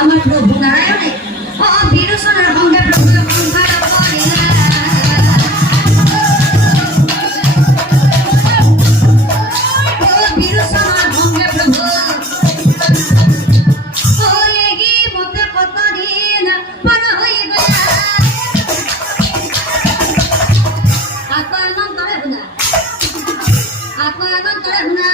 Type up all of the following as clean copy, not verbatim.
আমার প্রভু নারায়ণে বিরোচনার সঙ্গে প্রভু সংসার করিলা বিরোচনার সঙ্গে প্রভু মতে কত দিন পার হয়ে গেল আত্মানন্দ করে না আত্মানন্দ করে না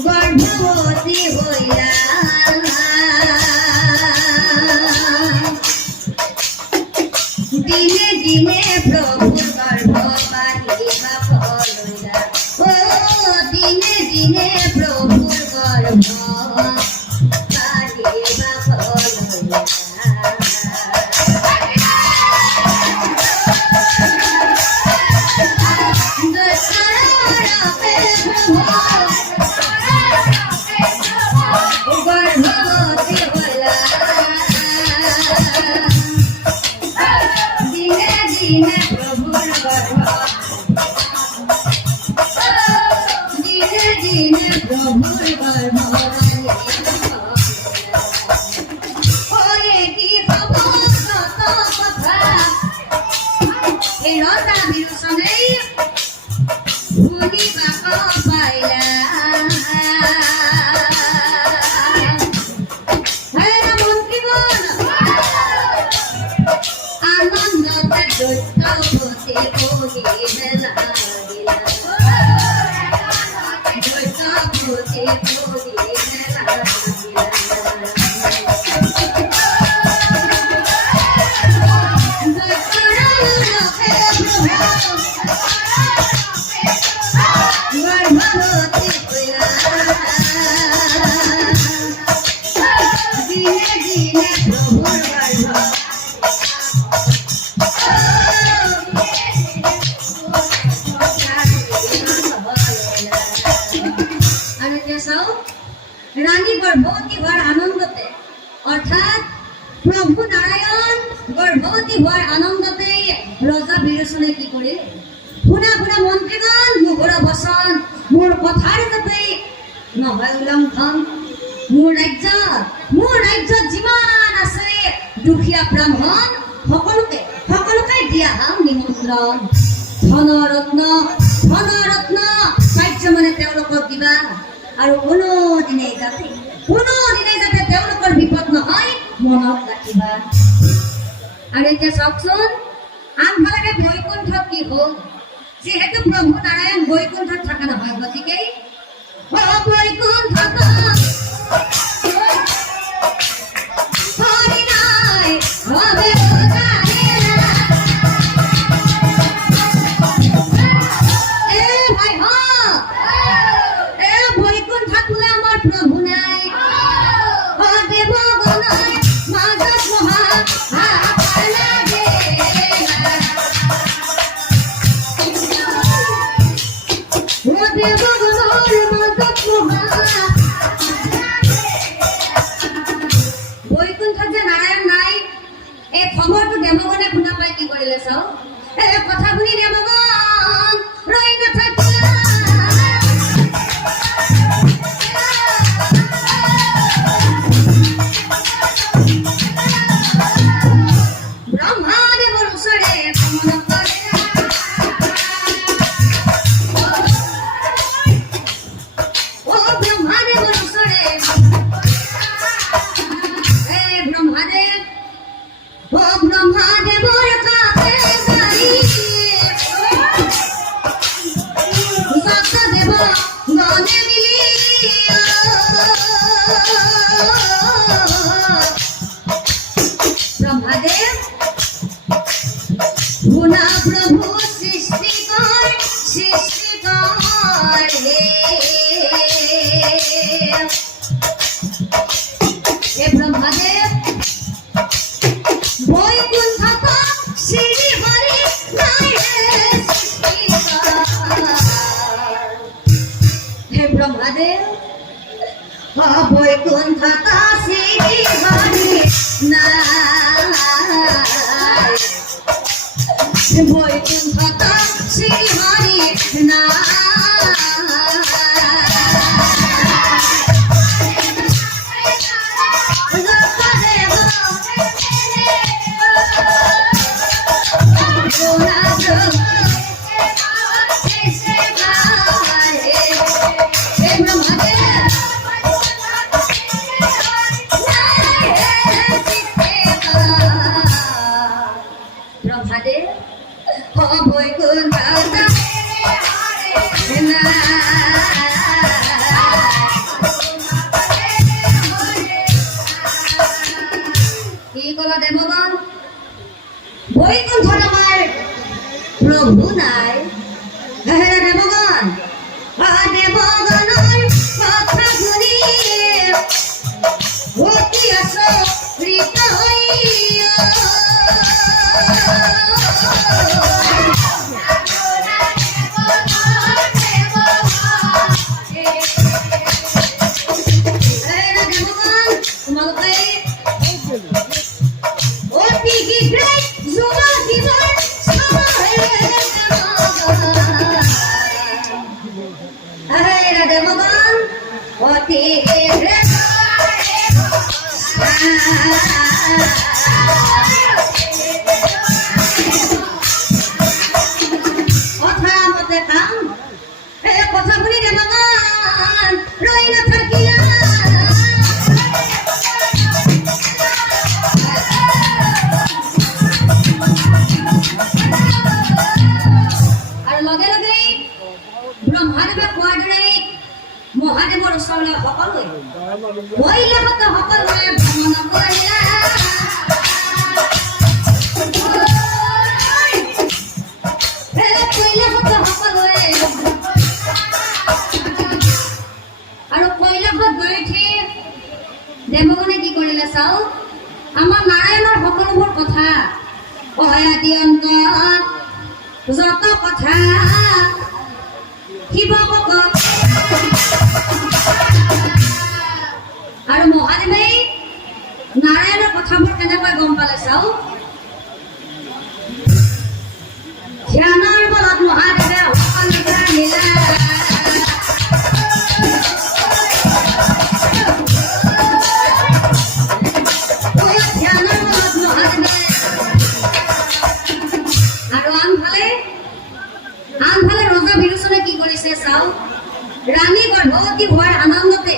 গর্ভবতী হইলা দিনে দিনে প্রভুর গর্ভ বাড়িবা ফলইলা ও দিনে দিনে প্রভুর গর্ভ বাড়িবা ফলইলা রানী গর্ভবতী হওয়ার আনন্দতে অর্থাৎ প্রভু নারায়ণ গর্ভবতী হওয়ার আনন্দতে রজা বিৰোচনে কি কৰিলে শুনা শুনা মন্ত্ৰীগণ মোহৰ বচন মোৰ কথাৰ যাতে নহয় উলংঘন মোৰ ৰাজ্যত যিমান আছে দুখীয়া ব্ৰাহ্মণ সকলোকে দিয়া হাম নিমন্ত্ৰণ ধনৰত্ন কাৰ্য মানে তেওঁলোকক দিবা আৰু কোনোদিনে যাতে তেওঁলোকৰ বিপদ নহয় মনত ৰাখিবা আৰু এতিয়া চাওকচোন আনফালে বৈকুণ্ঠত কি হ'ল যিহেতু প্ৰভু নাৰায়ণ বৈকুণ্ঠত থকা নহয় গতিকে বৈকুণ্ঠত বৈকুণ্ঠত যে নারায়ণ নাই এই খবৰটো দেৱগণে শুনা পাই কি কৰিলে চাও এই কথা শুনি দেৱগণ ৰৈ নাথাকিলা ব্ৰহ্মাদেৱৰ ওচৰে ব্রহ্মাদেব গুণা প্রভু সৃষ্টিকর হে ব্রহ্মাদেব বৈকুণ্ঠ শ্রী হরি হে ব্রহ্মাদেব বৈকুণ্ঠত শ্ৰী হৰি নাই বৈকুণ্ঠত শ্ৰী হৰি ব্রহ্মাদেব বৈকুণ্ঠত কি কল দেবগণ বৈকুণ্ঠত আমার প্রভু নাই দেবগণ দেবগণৰ কথা শুনি অতি আচৰিত হৈয়া কথা মতে কাম কথা শুনি দেবগণ ৰৈ নাথাকিলা আৰু লগে লগে ব্ৰহ্মাদেৱে কোৱাৰ দৰে মহাদেৱৰ ওচৰলৈ সকলোৱে কৈলাসত সকলোৱে ভ্ৰমণ কৰিলা আৰু কৈলাসত গৈ উঠি দেৱগণে কি কৰিলে চাও আমাৰ নাৰায়ণৰ সকলোবোৰ কথা অয়াদি অন্ত যত কথা শিৱকক আৰু মহাদেৱে নাৰায়ণৰ কথাবোৰ কেনেকৈ গম পালে চাও ধ্যানৰ বলত মহাদেৱে সকলোকে মিলা আৰু আনফালে ৰজা বিৰোচনে কি কৰিছে চাও ৰাণী গৰ্ভৱতী হোৱাৰ আনন্দতে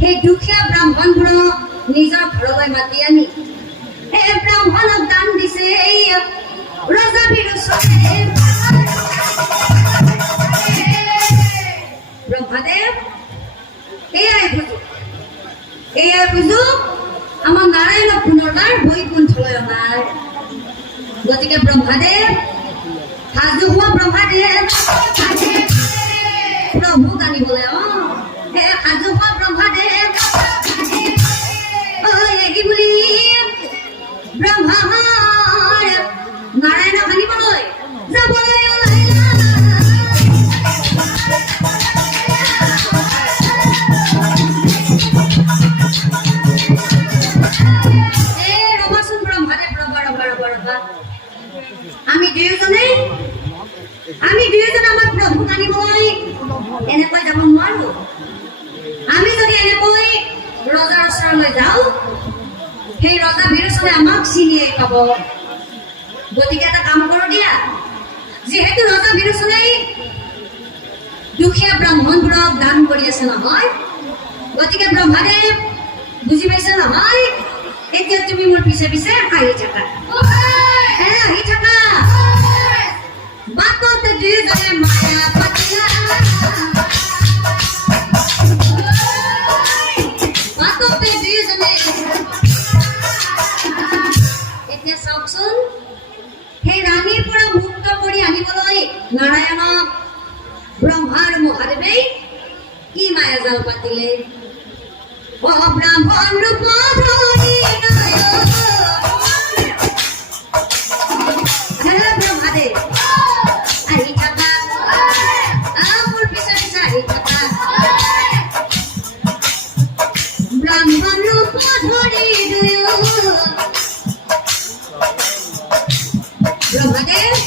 সেই দুখীয়া ব্ৰাহ্মণবোৰক নিজৰ ঘৰলৈ মাতি আনি সেই ব্ৰাহ্মণক দান দিছে এই ৰজা বিৰোচনে ব্ৰহ্মাদেৱ এয়াই সুযোগ আমাৰ নাৰায়ণক পুনৰবাৰ বৈকুণ্ঠলৈ অনাৰ গতিকে ব্ৰহ্মাদেৱ সাজু হোৱা ব্ৰহ্মাদেৱ প্ৰভুক আনিবলৈ হে সাজু হোৱা ব্ৰহ্মাদেৱ কি বুলি ব্ৰহ্মাৰ নাৰায়ণক আনিবলৈ যাবলৈ ৰবাচোন ব্ৰহ্মাদেৱ ৰবা আমি দুয়োজনে আমাৰ প্ৰভুক আনিবলৈ এনেকৈ যাব নোৱাৰো আমি যদি এনেকৈ ৰজাৰ ওচৰলৈ যাওঁ সেই ৰজা বিৰোচনে আমাক চিনিয়ে পাব গতিকে এটা কাম কৰো দিয়া যিহেতু ৰজা বিৰোচনে দুখীয়া ব্ৰাহ্মণবোৰক দান কৰি আছে নহয় গতিকে ব্ৰহ্মাদেৱ বুজি পাইছে নহয় এতিয়া তুমি মোৰ পিছে পিছে আহি থাকা আহি থাকা বাটতে দুয়োজনে মায়া পাতিলা বাটতে দুয়োজনে এতিয়া চাওকচোন সেই ৰাণীৰ পৰা মুক্ত কৰি আনিবলৈ নাৰায়ণক ব্ৰহ্মা আৰু মহাদেৱে কি মায়া জাল পাতিলে ব্ৰাহ্মণ ৰূপ ধৰি ব্ৰহ্মাদেৱ আহি থাকা মোৰ পিছে পিছে আহি থাকা ধরে ব্রহ্মাদেব